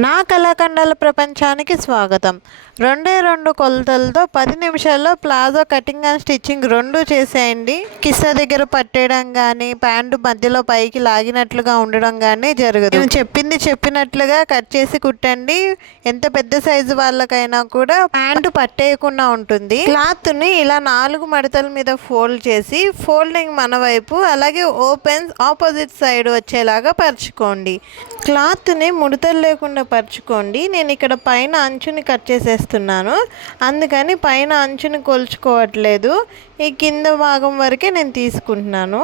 నా కళాఖండాల ప్రపంచానికి స్వాగతం. 2 కొలతలతో 10 నిమిషాల్లో ప్లాజో కటింగ్ అండ్ స్టిచ్చింగ్ 2 చేసేయండి. కిస్స దగ్గర పట్టేయడం కానీ, ప్యాంటు మధ్యలో పైకి లాగినట్లుగా ఉండడం కానీ జరగదు. నేను చెప్పింది చెప్పినట్లుగా కట్ చేసి కుట్టండి. ఎంత పెద్ద సైజు వాళ్ళకైనా కూడా ప్యాంటు పట్టేయకుండా ఉంటుంది. క్లాత్ని ఇలా 4 మడతల మీద ఫోల్డ్ చేసి ఫోల్డింగ్ మన వైపు అలాగే ఓపెన్స్ ఆపోజిట్ సైడ్ వచ్చేలాగా పరుచుకోండి. క్లాత్ని ముడతలు లేకుండా పరుచుకోండి. నేను ఇక్కడ పైన అంచుని కట్ చేసేస్తున్నాను, అందుకని పైన అంచుని కొలుచుకోవట్లేదు. ఈ కింద భాగం వరకే నేను తీసుకుంటున్నాను.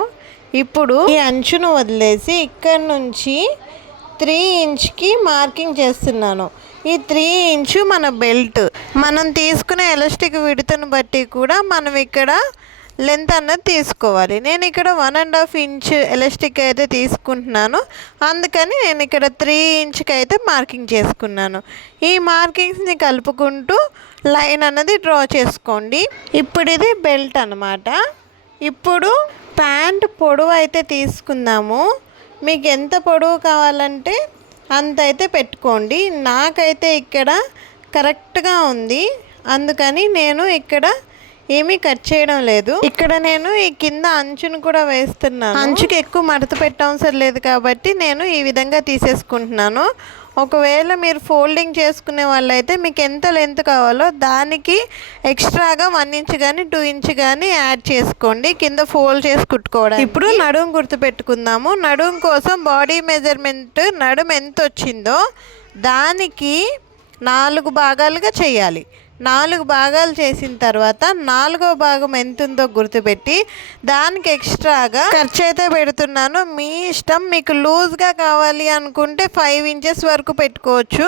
ఇప్పుడు ఈ అంచును వదిలేసి ఇక్కడ నుంచి 3 ఇంచ్కి మార్కింగ్ చేస్తున్నాను. ఈ 3 ఇంచు మన బెల్ట్. మనం తీసుకునే ఎలాస్టిక్ విడతను బట్టి కూడా మనం ఇక్కడ లెంత్ అన్నది తీసుకోవాలి. నేను ఇక్కడ 1.5 ఇంచ్ ఎలాస్టిక్ అయితే తీసుకుంటున్నాను, అందుకని నేను ఇక్కడ 3 ఇంచ్కి అయితే మార్కింగ్ చేసుకున్నాను. ఈ మార్కింగ్స్ని కలుపుకుంటూ లైన్ అన్నది డ్రా చేసుకోండి. ఇప్పుడు ఇది బెల్ట్ అన్నమాట. ఇప్పుడు ప్యాంట్ పొడవు అయితే తీసుకుందాము. మీకు ఎంత పొడవు కావాలంటే అంత అయితే పెట్టుకోండి. నాకైతే ఇక్కడ కరెక్ట్గా ఉంది, అందుకని నేను ఇక్కడ ఏమీ కట్ చేయడం లేదు. ఇక్కడ నేను ఈ కింద అంచును కూడా వేస్తున్నాను. అంచుకి ఎక్కువ మడత పెట్టవసరం లేదు కాబట్టి నేను ఈ విధంగా తీసేసుకుంటున్నాను. ఒకవేళ మీరు ఫోల్డింగ్ చేసుకునే వాళ్ళైతే మీకు ఎంత లెంత్ కావాలో దానికి ఎక్స్ట్రాగా 1 ఇంచ్ కానీ 2 ఇంచ్ కానీ యాడ్ చేసుకోండి కింద ఫోల్డ్ చేసి కుట్టుకోవడం. ఇప్పుడు నడుము గుర్తు పెట్టుకుందాము. నడుము కోసం బాడీ మెజర్మెంట్ నడుము ఎంత వచ్చిందో దానికి 4 భాగాలుగా చేయాలి. 4 భాగాలు చేసిన తర్వాత 4వ భాగం ఎంత ఉందో గుర్తుపెట్టి దానికి ఎక్స్ట్రాగా ఖర్చు అయితే పెడుతున్నాను. మీ ఇష్టం. మీకు లూజ్గా కావాలి అనుకుంటే 5 ఇంచెస్ వరకు పెట్టుకోవచ్చు,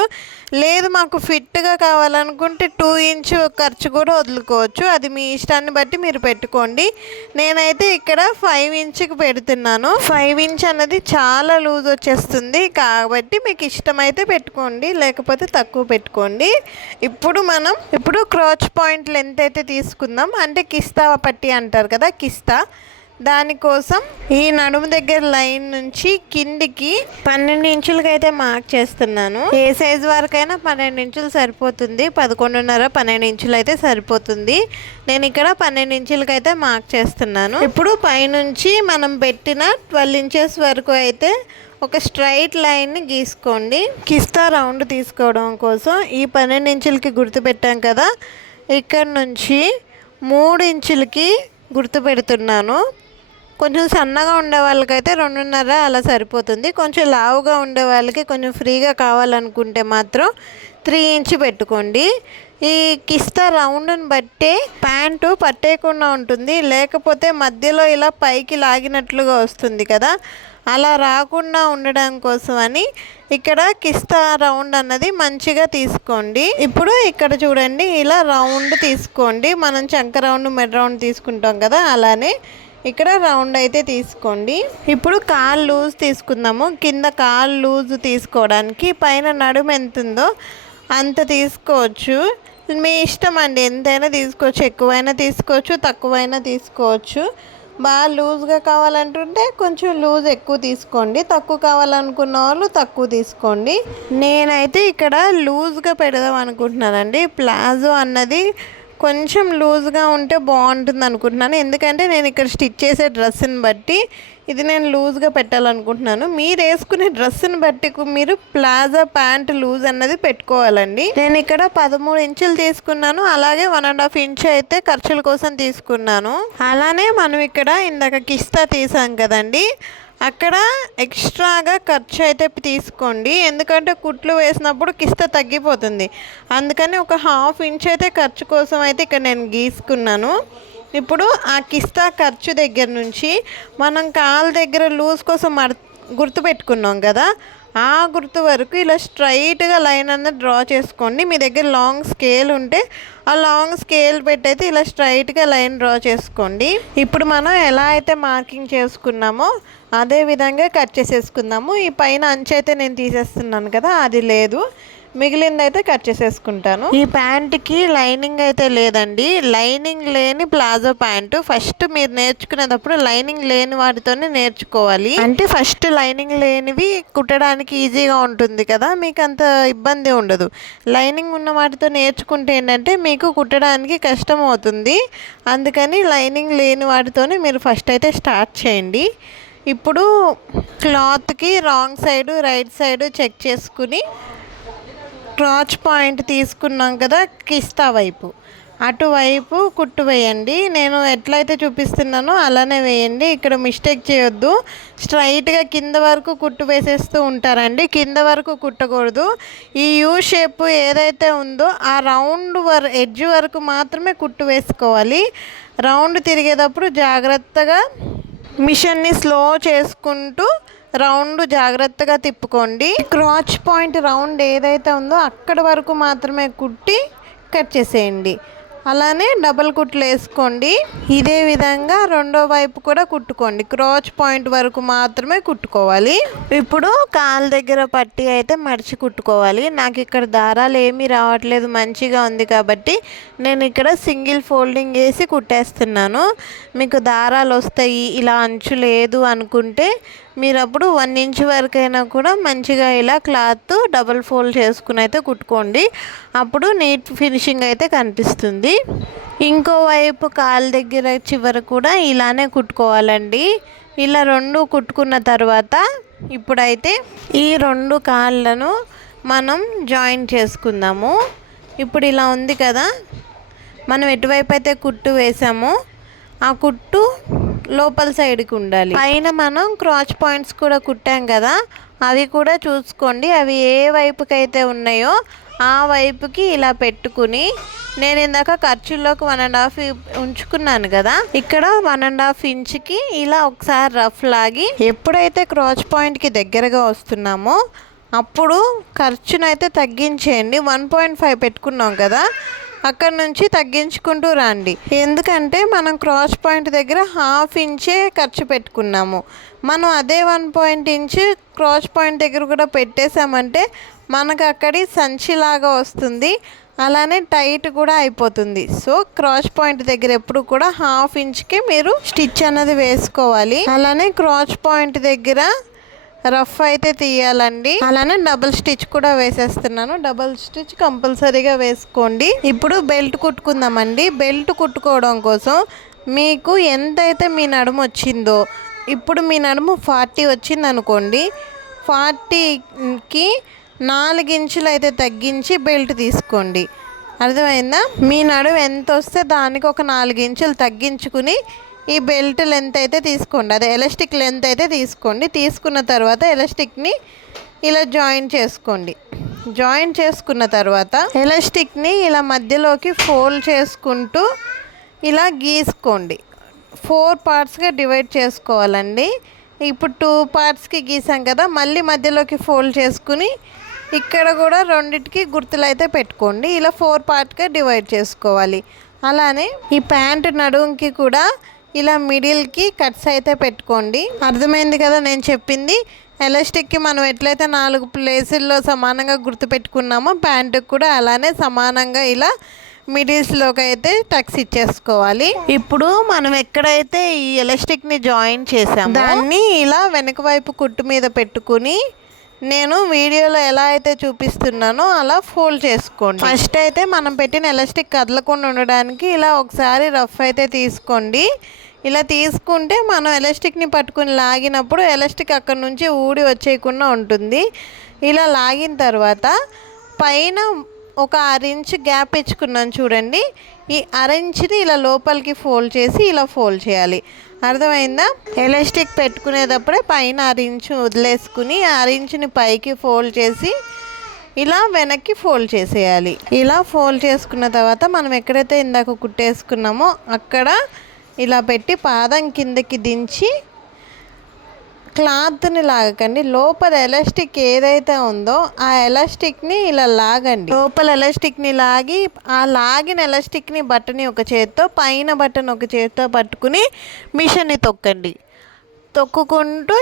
లేదు మాకు ఫిట్గా కావాలనుకుంటే 2 ఇంచ్ ఖర్చు కూడా వదులుకోవచ్చు. అది మీ ఇష్టాన్ని బట్టి మీరు పెట్టుకోండి. నేనైతే ఇక్కడ 5 ఇంచ్కి పెడుతున్నాను. 5 ఇంచ్ అన్నది చాలా లూజ్ వచ్చేస్తుంది కాబట్టి మీకు ఇష్టమైతే పెట్టుకోండి, లేకపోతే తక్కువ పెట్టుకోండి. ఇప్పుడు క్రోచ్ పాయింట్ లెంత్ అయితే తీసుకుందాం. అంటే కిస్తా పట్టి అంటారు కదా, కిస్తా. దానికోసం ఈ నడుము దగ్గర లైన్ నుంచి కిందికి 12 ఇంచులకి అయితే మార్క్ చేస్తున్నాను. ఏ సైజు వరకైనా 12 ఇంచులు సరిపోతుంది. 11.5 12 ఇంచులు అయితే సరిపోతుంది. నేను ఇక్కడ 12 ఇంచులకి అయితే మార్క్ చేస్తున్నాను. ఇప్పుడు పైనుంచి మనం పెట్టిన 12 ఇంచెస్ వరకు అయితే ఒక స్ట్రైట్ లైన్ని గీసుకోండి. కిస్తా రౌండ్ తీసుకోవడం కోసం ఈ 12 ఇంచులకి గుర్తు పెట్టాం కదా, ఇక్కడ నుంచి 3 ఇంచులకి గుర్తు పెడుతున్నాను. కొంచెం సన్నగా ఉండే వాళ్ళకైతే 2.5 అలా సరిపోతుంది. కొంచెం లావుగా ఉండే వాళ్ళకి కొంచెం ఫ్రీగా కావాలనుకుంటే మాత్రం 3 ఇంచ్ పెట్టుకోండి. ఈ కిస్తా రౌండ్ని బట్టే ప్యాంటు పట్టేయకుండా ఉంటుంది, లేకపోతే మధ్యలో ఇలా పైకి లాగినట్లుగా వస్తుంది కదా, అలా రాకుండా ఉండడం కోసమని ఇక్కడ కిస్తా రౌండ్ అన్నది మంచిగా తీసుకోండి. ఇప్పుడు ఇక్కడ చూడండి, ఇలా రౌండ్ తీసుకోండి. మనం చంక రౌండ్ మెడ రౌండ్ తీసుకుంటాం కదా, అలానే ఇక్కడ రౌండ్ అయితే తీసుకోండి. ఇప్పుడు కాలు లూజ్ తీసుకుందాము. కింద కాలు లూజ్ తీసుకోవడానికి పైన నడుము ఎంత ఉందో అంత తీసుకోవచ్చు. మీ ఇష్టం అండి, ఎంతైనా తీసుకోవచ్చు. ఎక్కువైనా తీసుకోవచ్చు, తక్కువైనా తీసుకోవచ్చు. బాగా లూజ్గా కావాలంటుంటే కొంచెం లూజ్ ఎక్కువ తీసుకోండి, తక్కువ కావాలనుకున్న వాళ్ళు తక్కువ తీసుకోండి. నేనైతే ఇక్కడ లూజ్గా పెడదాం అనుకుంటున్నానండి. ప్లాజో అన్నది కొంచెం లూజ్గా ఉంటే బాగుంటుంది అనుకుంటున్నాను, ఎందుకంటే నేను ఇక్కడ స్టిచ్ చేసే డ్రెస్ని బట్టి ఇది నేను లూజ్గా పెట్టాలనుకుంటున్నాను. మీరు వేసుకునే డ్రెస్ని బట్టి మీరు ప్లాజో ప్యాంట్ లూజ్ అన్నది పెట్టుకోవాలండి. నేను ఇక్కడ 13 ఇంచులు తీసుకున్నాను, అలాగే 1.5 ఇంచ్ అయితే ఖర్చుల కోసం తీసుకున్నాను. అలానే మనం ఇక్కడ ఇందాక కిస్తా తీసాం కదండి, అక్కడ ఎక్స్ట్రాగా ఖర్చు అయితే తీసుకోండి, ఎందుకంటే కుట్లు వేసినప్పుడు కిస్తా తగ్గిపోతుంది. అందుకని ఒక 1/2 ఇంచ్ అయితే ఖర్చు కోసం అయితే ఇక్కడ నేను గీసుకున్నాను. ఇప్పుడు ఆ కిస్తా ఖర్చు దగ్గర నుంచి మనం కాలు దగ్గర లూజ్ కోసం గుర్తు పెట్టుకున్నాం కదా, ఆ గుర్తు వరకు ఇలా స్ట్రైట్గా లైన్ అన్నది డ్రా చేసుకోండి. మీ దగ్గర లాంగ్ స్కేల్ ఉంటే ఆ లాంగ్ స్కేల్ పెట్టయితే ఇలా స్ట్రైట్గా లైన్ డ్రా చేసుకోండి. ఇప్పుడు మనం ఎలా అయితే మార్కింగ్ చేసుకున్నామో అదే విధంగా కట్ చేసేసుకుందాము. ఈ పైన అంచు అయితే నేను తీసేస్తున్నాను కదా, అది లేదు. మిగిలింది అయితే కట్ చేసేసుకుంటాను. ఈ ప్యాంట్కి లైనింగ్ అయితే లేదండి, లైనింగ్ లేని ప్లాజో ప్యాంటు. ఫస్ట్ మీరు నేర్చుకునేటప్పుడు లైనింగ్ లేని వాటితోనే నేర్చుకోవాలి. అంటే ఫస్ట్ లైనింగ్ లేనివి కుట్టడానికి ఈజీగా ఉంటుంది కదా, మీకు అంత ఇబ్బంది ఉండదు. లైనింగ్ ఉన్న వాటితో నేర్చుకుంటే ఏంటంటే మీకు కుట్టడానికి కష్టం అవుతుంది. అందుకని లైనింగ్ లేని వాటితోనే మీరు ఫస్ట్ అయితే స్టార్ట్ చేయండి. ఇప్పుడు క్లాత్కి wrong side right side check చేసుకుని క్రాచ్ పాయింట్ తీసుకున్నాం కదా, కిస్తా వైపు అటువైపు కుట్టు వేయండి. నేను ఎట్లయితే చూపిస్తున్నానో అలానే వేయండి. ఇక్కడ మిస్టేక్ చేయొద్దు. స్ట్రైట్గా కింద వరకు కుట్టు వేసేస్తూ ఉంటారండి, కింద వరకు కుట్టకూడదు. ఈ యూ షేప్ ఏదైతే ఉందో ఆ రౌండ్ ఎడ్జ్ వరకు మాత్రమే కుట్టు వేసుకోవాలి. రౌండ్ తిరిగేటప్పుడు జాగ్రత్తగా మిషన్ని స్లో చేసుకుంటూ రౌండ్ జాగ్రత్తగా తిప్పుకోండి. క్రాచ్ పాయింట్ రౌండ్ ఏదైతే ఉందో అక్కడ వరకు మాత్రమే కుట్టి కట్ చేసేయండి. అలానే డబల్ కుట్లు వేసుకోండి. ఇదే విధంగా రెండో వైపు కూడా కుట్టుకోండి. క్రాచ్ పాయింట్ వరకు మాత్రమే కుట్టుకోవాలి. ఇప్పుడు కాలు దగ్గర పట్టి అయితే మడిచి కుట్టుకోవాలి. నాకు ఇక్కడ దారాలు ఏమీ రావట్లేదు, మంచిగా ఉంది కాబట్టి నేను ఇక్కడ సింగిల్ ఫోల్డింగ్ వేసి కుట్టేస్తున్నాను. మీకు దారాలు వస్తాయి, ఇలా అంచు లేదు అనుకుంటే మీరు అప్పుడు 1 ఇంచ్ వరకైనా కూడా మంచిగా ఇలా క్లాత్ డబుల్ ఫోల్డ్ చేసుకుని అయితే కుట్టుకోండి. అప్పుడు నీట్ ఫినిషింగ్ అయితే కనిపిస్తుంది. ఇంకోవైపు కాలు దగ్గర చివర కూడా ఇలానే కుట్టుకోవాలండి. ఇలా 2 కుట్టుకున్న తర్వాత ఇప్పుడైతే ఈ 2 కాళ్ళను మనం జాయిన్ చేసుకుందాము. ఇప్పుడు ఇలా ఉంది కదా, మనం ఎటువైపు అయితే కుట్టు వేసామో ఆ కుట్టు లోపల సైడ్కి ఉండాలి. పైన మనం క్రాచ్ పాయింట్స్ కూడా కుట్టాం కదా, అవి కూడా చూసుకోండి. అవి ఏ వైపుకి అయితే ఉన్నాయో ఆ వైపుకి ఇలా పెట్టుకుని, నేను ఇందాక ఖర్చుల్లోకి 1.5 ఉంచుకున్నాను కదా, ఇక్కడ 1.5 ఇంచ్కి ఇలా ఒకసారి రఫ్ లాగి ఎప్పుడైతే క్రాచ్ పాయింట్కి దగ్గరగా వస్తున్నామో అప్పుడు ఖర్చునైతే తగ్గించేయండి. 1.5 పెట్టుకున్నాం కదా, అక్కడ నుంచి తగ్గించుకుంటూ రండి. ఎందుకంటే మనం క్రాస్ పాయింట్ దగ్గర 1/2 ఇంచే ఖర్చు పెట్టుకున్నాము. మనం అదే 1 ఇంచ్ క్రాస్ పాయింట్ దగ్గర కూడా పెట్టేసామంటే మనకు అక్కడి సంచిలాగా వస్తుంది, అలానే టైట్ కూడా అయిపోతుంది. సో క్రాస్ పాయింట్ దగ్గర ఎప్పుడు కూడా 1/2 ఇంచ్కే మీరు స్టిచ్ అనేది వేసుకోవాలి. అలానే క్రాస్ పాయింట్ దగ్గర రఫ్ అయితే తీయాలండి. అలానే డబుల్ స్టిచ్ కూడా వేసేస్తున్నాను. డబుల్ స్టిచ్ కంపల్సరీగా వేసుకోండి. ఇప్పుడు బెల్ట్ కుట్టుకుందామండి. బెల్ట్ కుట్టుకోవడం కోసం మీకు ఎంతైతే మీ నడుము వచ్చిందో, ఇప్పుడు మీ నడుము 40 వచ్చింది అనుకోండి, 40కి 4 ఇంచులు అయితే తగ్గించి బెల్ట్ తీసుకోండి. అర్థమైందా? మీ నడుము ఎంత వస్తే దానికి ఒక 4 ఇంచులు తగ్గించుకుని ఈ బెల్ట్ లెంత్ అయితే తీసుకోండి, అదే ఎలాస్టిక్ లెంత్ అయితే తీసుకోండి. తీసుకున్న తర్వాత ఎలాస్టిక్ని ఇలా జాయిన్ చేసుకోండి. జాయిన్ చేసుకున్న తర్వాత ఎలాస్టిక్ని ఇలా మధ్యలోకి ఫోల్డ్ చేసుకుంటూ ఇలా గీసుకోండి. 4 పార్ట్స్గా డివైడ్ చేసుకోవాలండి. ఇప్పుడు 2 పార్ట్స్కి గీసాం కదా, మళ్ళీ మధ్యలోకి ఫోల్డ్ చేసుకుని ఇక్కడ కూడా రెండిటికి గుర్తులు అయితే పెట్టుకోండి. ఇలా 4 పార్ట్గా డివైడ్ చేసుకోవాలి. అలానే ఈ ప్యాంట్ నడుంకి కూడా ఇలా మిడిల్కి కట్స్ అయితే పెట్టుకోండి. అర్థమైంది కదా నేను చెప్పింది? ఎలాస్టిక్కి మనం ఎట్లయితే 4 ప్లేసుల్లో సమానంగా గుర్తు పెట్టుకున్నామో ప్యాంటుకి కూడా అలానే సమానంగా ఇలా మిడిల్స్లోకి అయితే టక్స్ ఇచ్చేసుకోవాలి. ఇప్పుడు మనం ఎక్కడైతే ఈ ఎలాస్టిక్ని జాయిన్ చేసామో దాన్ని ఇలా వెనక వైపు కుట్టు మీద పెట్టుకుని నేను వీడియోలో ఎలా అయితే చూపిస్తున్నానో అలా ఫోల్డ్ చేసుకోండి. ఫస్ట్ అయితే మనం పెట్టిన ఎలాస్టిక్ కదలకుండా ఉండడానికి ఇలా ఒకసారి రఫ్ అయితే తీసుకోండి. ఇలా తీసుకుంటే మనం ఎలాస్టిక్ని పట్టుకుని లాగినప్పుడు ఎలాస్టిక్ అక్కడ నుంచి ఊడి వచ్చేయకుండా ఉంటుంది. ఇలా లాగిన తర్వాత పైన ఒక 1/2 ఇంచ్ గ్యాప్ ఇచ్చుకున్నాను చూడండి, ఈ 1/2 ఇంచ్ని ఇలా లోపలికి ఫోల్డ్ చేసి ఇలా ఫోల్డ్ చేయాలి. అర్థమైందా? ఎలాస్టిక్ పెట్టుకునేటప్పుడే పైన 1/2 ఇంచ్ వదిలేసుకుని 1/2 ఇంచ్ని పైకి ఫోల్డ్ చేసి ఇలా వెనక్కి ఫోల్డ్ చేసేయాలి. ఇలా ఫోల్డ్ చేసుకున్న తర్వాత మనం ఎక్కడైతే ఇందాక కుట్టేసుకున్నామో అక్కడ ఇలా పెట్టి పాదం కిందకి దించి క్లాత్ని లాగకండి. లోపల ఎలాస్టిక్ ఏదైతే ఉందో ఆ ఎలాస్టిక్ని ఇలా లాగండి. లోపల ఎలాస్టిక్ని లాగి ఆ లాగిన ఎలాస్టిక్ని బట్టని ఒక చేత్తో, పైన బట్టను ఒక చేత్తో పట్టుకుని మిషన్ని తొక్కండి. తొక్కుకుంటూ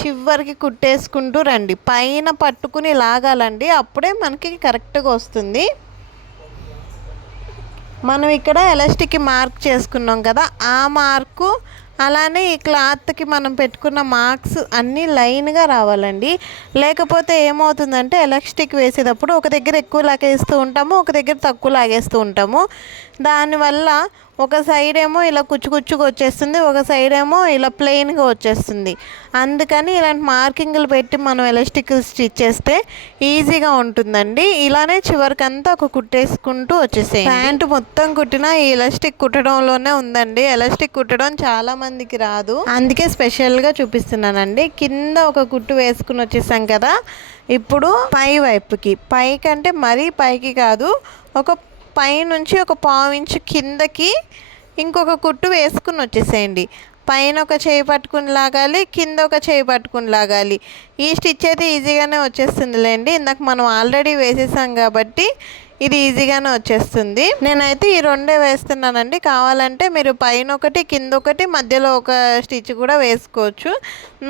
చివరికి కుట్టేసుకుంటూ రండి. పైన పట్టుకుని లాగాలండి, అప్పుడే మనకి కరెక్ట్గా వస్తుంది. మనం ఇక్కడ ఎలాస్టిక్కి మార్క్ చేసుకున్నాం కదా, ఆ మార్కు అలానే ఈ క్లాత్కి మనం పెట్టుకున్న మార్క్స్ అన్నీ లైన్గా రావాలండి. లేకపోతే ఏమవుతుందంటే ఎలాస్టిక్ వేసేటప్పుడు ఒక దగ్గర ఎక్కువ లాగేస్తూ ఉంటాము, ఒక దగ్గర తక్కువ లాగేస్తూ ఉంటాము. దానివల్ల ఒక సైడ్ ఏమో ఇలా కుచ్చుకుచ్చుగా వచ్చేస్తుంది, ఒక సైడ్ ఏమో ఇలా ప్లెయిన్గా వచ్చేస్తుంది. అందుకని ఇలాంటి మార్కింగ్లు పెట్టి మనం ఎలాస్టిక్ స్టిచ్ చేస్తే ఈజీగా ఉంటుందండి. ఇలానే చివరికంతా ఒక కుట్టేసుకుంటూ వచ్చేసేయి. ప్యాంటు మొత్తం కుట్టినా ఈ ఎలాస్టిక్ కుట్టడంలోనే ఉందండి. ఎలాస్టిక్ కుట్టడం చాలా మందికి రాదు, అందుకే స్పెషల్గా చూపిస్తున్నానండి. కింద ఒక కుట్టు వేసుకుని వచ్చేసాం కదా, ఇప్పుడు పై వైపుకి, పైకంటే మరీ పైకి కాదు, ఒక పైనుంచి ఒక పావు ఇంచు కిందకి ఇంకొక కుట్టు వేసుకుని వచ్చేసేయండి. పైన ఒక చేయి పట్టుకుని లాగాలి, కింద ఒక చేయి పట్టుకుని లాగాలి. ఈ స్టిచ్ అయితే ఈజీగానే వచ్చేస్తుందిలేండి, ఇందాక మనం ఆల్రెడీ వేసేసాం కాబట్టి ఇది ఈజీగానే వచ్చేస్తుంది. నేనైతే ఈ రెండే వేస్తున్నానండి. కావాలంటే మీరు పైన ఒకటి కింద ఒకటి మధ్యలో ఒక స్టిచ్ కూడా వేసుకోవచ్చు.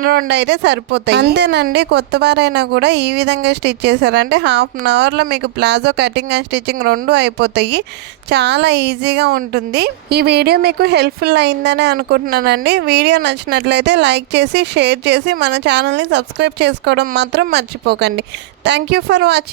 రెండు అయితే సరిపోతాయి. అంతేనండి. కొత్త వారైనా కూడా ఈ విధంగా స్టిచ్ చేశారంటే హాఫ్ అన్ అవర్లో మీకు ప్లాజో కటింగ్ అండ్ స్టిచ్చింగ్ రెండు అయిపోతాయి. చాలా ఈజీగా ఉంటుంది. ఈ వీడియో మీకు హెల్ప్ఫుల్ అయిందని అనుకుంటున్నానండి. వీడియో నచ్చినట్లయితే లైక్ చేసి షేర్ చేసి మన ఛానల్ని సబ్స్క్రైబ్ చేసుకోవడం మాత్రం మర్చిపోకండి. Thank you for watching.